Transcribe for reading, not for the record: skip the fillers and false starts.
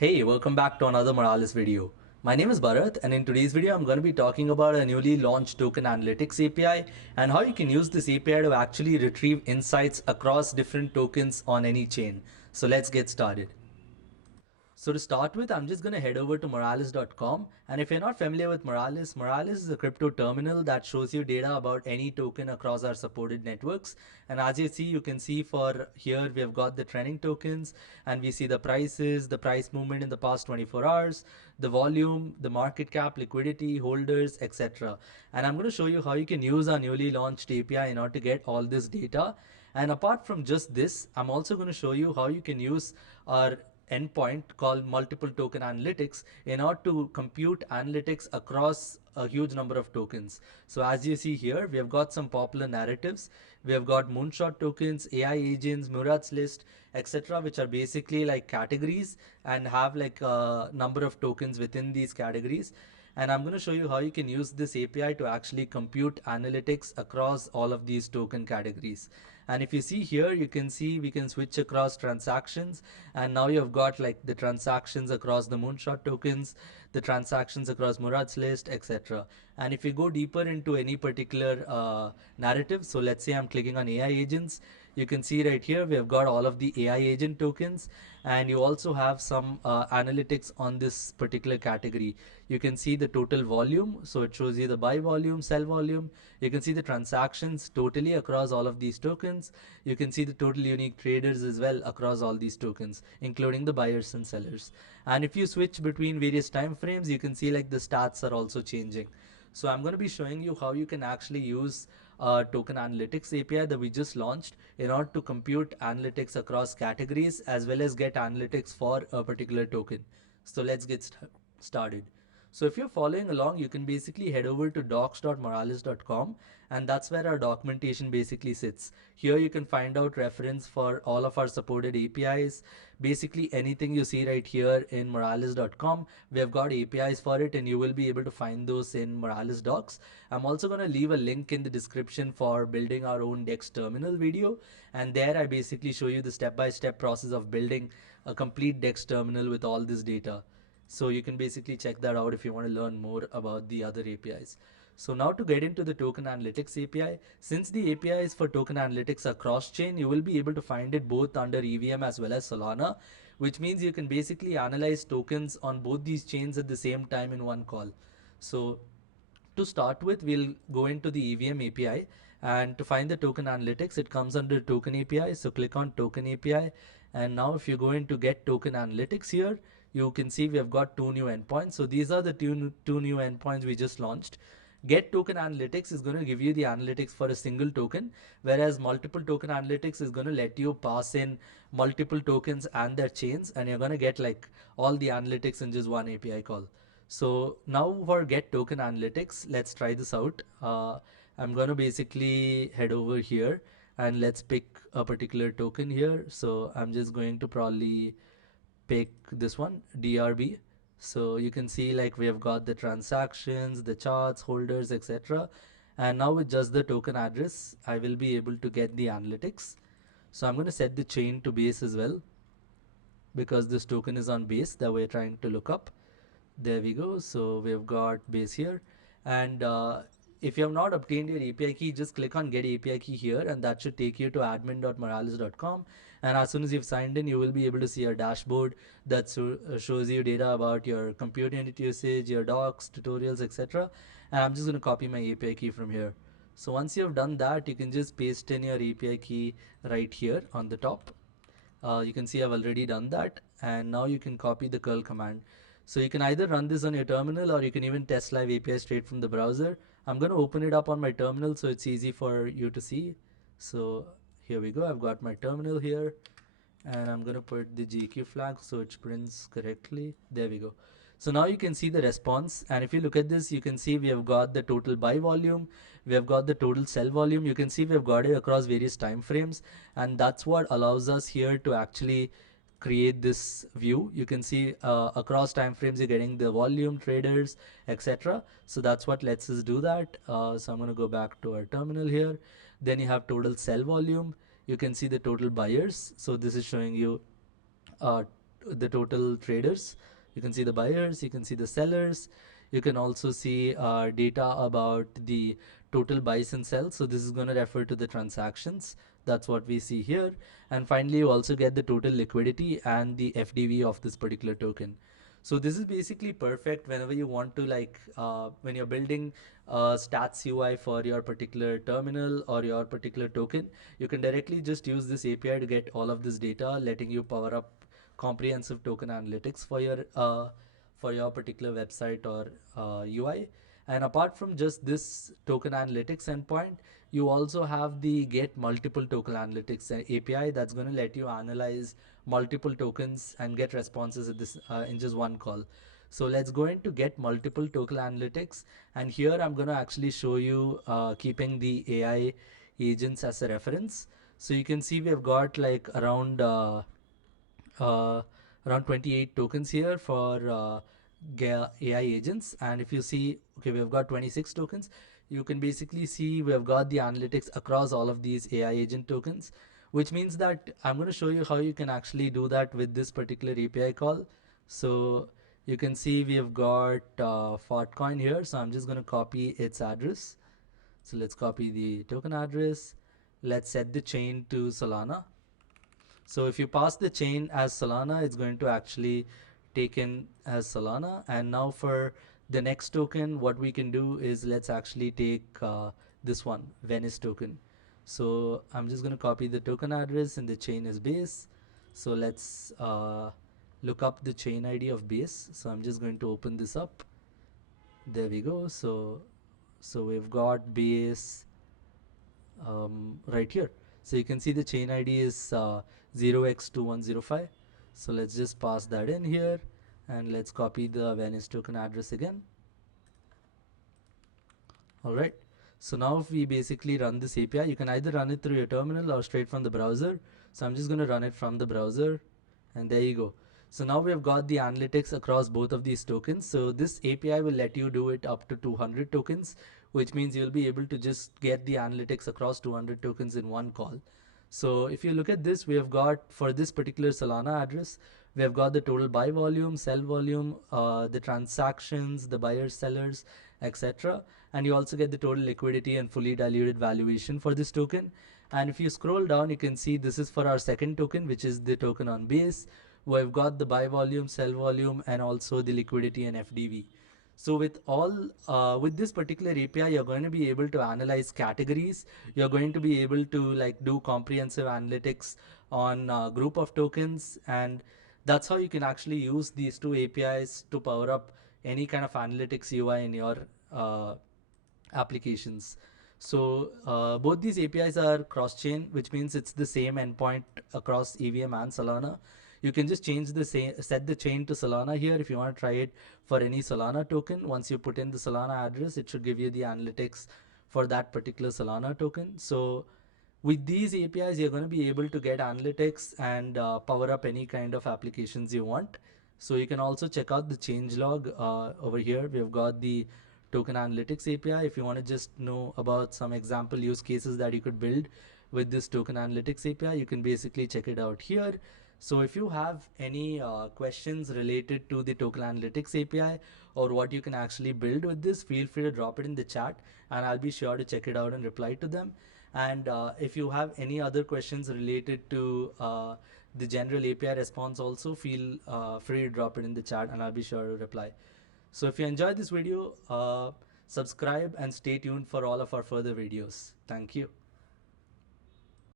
Hey, welcome back to another Moralis video. My name is Bharat, and in today's video I'm going to be talking about a newly launched token analytics API and how you can use this API to actually retrieve insights across different tokens on any chain. So let's get started. So to start with, I'm just going to head over to Moralis.com. And if you're not familiar with Moralis, Moralis is a crypto terminal that shows you data about any token across our supported networks. And as you see, you can see for here, we have got the trending tokens and we see the prices, the price movement in the past 24 hours, the volume, the market cap, liquidity, holders, etc. And I'm going to show you how you can use our newly launched API in order to get all this data. And apart from just this, I'm also going to show you how you can use our endpoint called multiple token analytics in order to compute analytics across a huge number of tokens. So as you see here, we have got some popular narratives. We have got moonshot tokens, AI agents, Murat's list, etc., which are basically like categories and have like a number of tokens within these categories. And I'm going to show you how you can use this API to actually compute analytics across all of these token categories. And if you see here, you can see we can switch across transactions, and now you've got like the transactions across the moonshot tokens, the transactions across Murat's list, etc. And if you go deeper into any particular narrative, so let's say I'm clicking on AI agents, you can see right here we have got all of the AI agent tokens, and you also have some analytics on this particular category. You can see the total volume, so it shows you the buy volume, sell volume. You can see the transactions totally across all of these tokens. You can see the total unique traders as well across all these tokens, including the buyers and sellers. And if you switch between various time frames, you can see like the stats are also changing. So I'm going to be showing you how you can actually use token analytics API that we just launched in order to compute analytics across categories as well as get analytics for a particular token. So let's get started. So if you're following along, you can basically head over to docs.moralis.com, and that's where our documentation basically sits. Here you can find out reference for all of our supported APIs. Basically anything you see right here in moralis.com, we have got APIs for it, and you will be able to find those in Moralis docs. I'm also going to leave a link in the description for building our own DEX terminal video, and there I basically show you the step-by-step process of building a complete DEX terminal with all this data. So you can basically check that out if you want to learn more about the other APIs. So now to get into the token analytics API, since the APIs for token analytics are cross-chain, you will be able to find it both under EVM as well as Solana, which means you can basically analyze tokens on both these chains at the same time in one call. So to start with, we'll go into the EVM API, and to find the token analytics, it comes under token API. So click on token API, and now if you go into get token analytics here, you can see we have got two new endpoints. So these are the two new endpoints we just launched. Get token analytics is going to give you the analytics for a single token, whereas multiple token analytics is going to let you pass in multiple tokens and their chains, and you're going to get like all the analytics in just one API call. So now for get token analytics, let's try this out. I'm going to basically head over here and let's pick a particular token here. So I'm just going to probably pick this one, DRB. So you can see like we have got the transactions, the charts, holders, etc. And now with just the token address, I will be able to get the analytics. So I'm going to set the chain to base as well, because this token is on base that we're trying to look up. There we go. So we've got base here, and if you have not obtained your API key, just click on get API key here, and that should take you to admin.moralis.com. And as soon as you've signed in, you will be able to see a dashboard that shows you data about your compute unit usage, your docs, tutorials, etc. And I'm just going to copy my API key from here. So once you have done that, you can just paste in your API key right here on the top. You can see I've already done that, and now you can copy the curl command. So you can either run this on your terminal, or you can even test live API straight from the browser. I'm going to open it up on my terminal so it's easy for you to see. So here we go. I've got my terminal here, and I'm going to put the GQ flag so it prints correctly. There we go. So now you can see the response, and if you look at this, you can see we have got the total buy volume, we have got the total sell volume. You can see we have got it across various time frames, and that's what allows us here to actually create this view. You can see across time frames you're getting the volume, traders, etc. So that's what lets us do that. So I'm going to go back to our terminal here. Then you have total sell volume. You can see the total buyers. So this is showing you the total traders. You can see the buyers, you can see the sellers, you can also see data about the total buys and sells. So this is going to refer to the transactions. That's what we see here. And finally, you also get the total liquidity and the FDV of this particular token. So this is basically perfect whenever you want to, like, when you're building stats UI for your particular terminal or your particular token, you can directly just use this API to get all of this data, letting you power up comprehensive token analytics for your particular website or UI. And apart from just this token analytics endpoint, you also have the get multiple token analytics API that's going to let you analyze multiple tokens and get responses at this in just one call. So let's go into get multiple token analytics, and here I'm going to actually show you keeping the AI agents as a reference. So you can see we have got like uh, around 28 tokens here for AI agents. And if you see, okay, we've got 26 tokens. You can basically see we have got the analytics across all of these AI agent tokens, which means that I'm going to show you how you can actually do that with this particular API call. So you can see we have got Fortcoin here. So I'm just going to copy its address. So let's copy the token address. Let's set the chain to Solana. So if you pass the chain as Solana, it's going to actually take in as Solana. And now for the next token, what we can do is let's actually take this one, Venice token. So I'm just going to copy the token address and the chain is base. So let's look up the chain ID of base. So I'm just going to open this up. There we go. So we've got base right here. So you can see the chain ID is 0x2105. So let's just pass that in here, and let's copy the Venice token address again. All right. So now if we basically run this API, you can either run it through your terminal or straight from the browser. So I'm just going to run it from the browser, and there you go. So now we have got the analytics across both of these tokens. So this API will let you do it up to 200 tokens, which means you'll be able to just get the analytics across 200 tokens in one call. So if you look at this, we have got for this particular Solana address, we have got the total buy volume, sell volume, the transactions, the buyers, sellers, etc. And you also get the total liquidity and fully diluted valuation for this token. And if you scroll down, you can see this is for our second token, which is the token on base. We've got the buy volume, sell volume, and also the liquidity and FDV. So with this particular API, you're going to be able to analyze categories. You're going to be able to like do comprehensive analytics on a group of tokens, and that's how you can actually use these two APIs to power up any kind of analytics UI in your applications. So both these APIs are cross-chain, which means it's the same endpoint across EVM and Solana. You can just change the set the chain to Solana here if you want to try it for any Solana token. Once you put in the Solana address, it should give you the analytics for that particular Solana token. So with these APIs, you're going to be able to get analytics and power up any kind of applications you want. So you can also check out the changelog over here. We've got the token analytics API. If you want to just know about some example use cases that you could build with this token analytics API, you can basically check it out here. So if you have any questions related to the token analytics API or what you can actually build with this, feel free to drop it in the chat and I'll be sure to check it out and reply to them. And if you have any other questions related to the general API response, also feel free to drop it in the chat and I'll be sure to reply. So if you enjoyed this video, subscribe and stay tuned for all of our further videos. Thank you.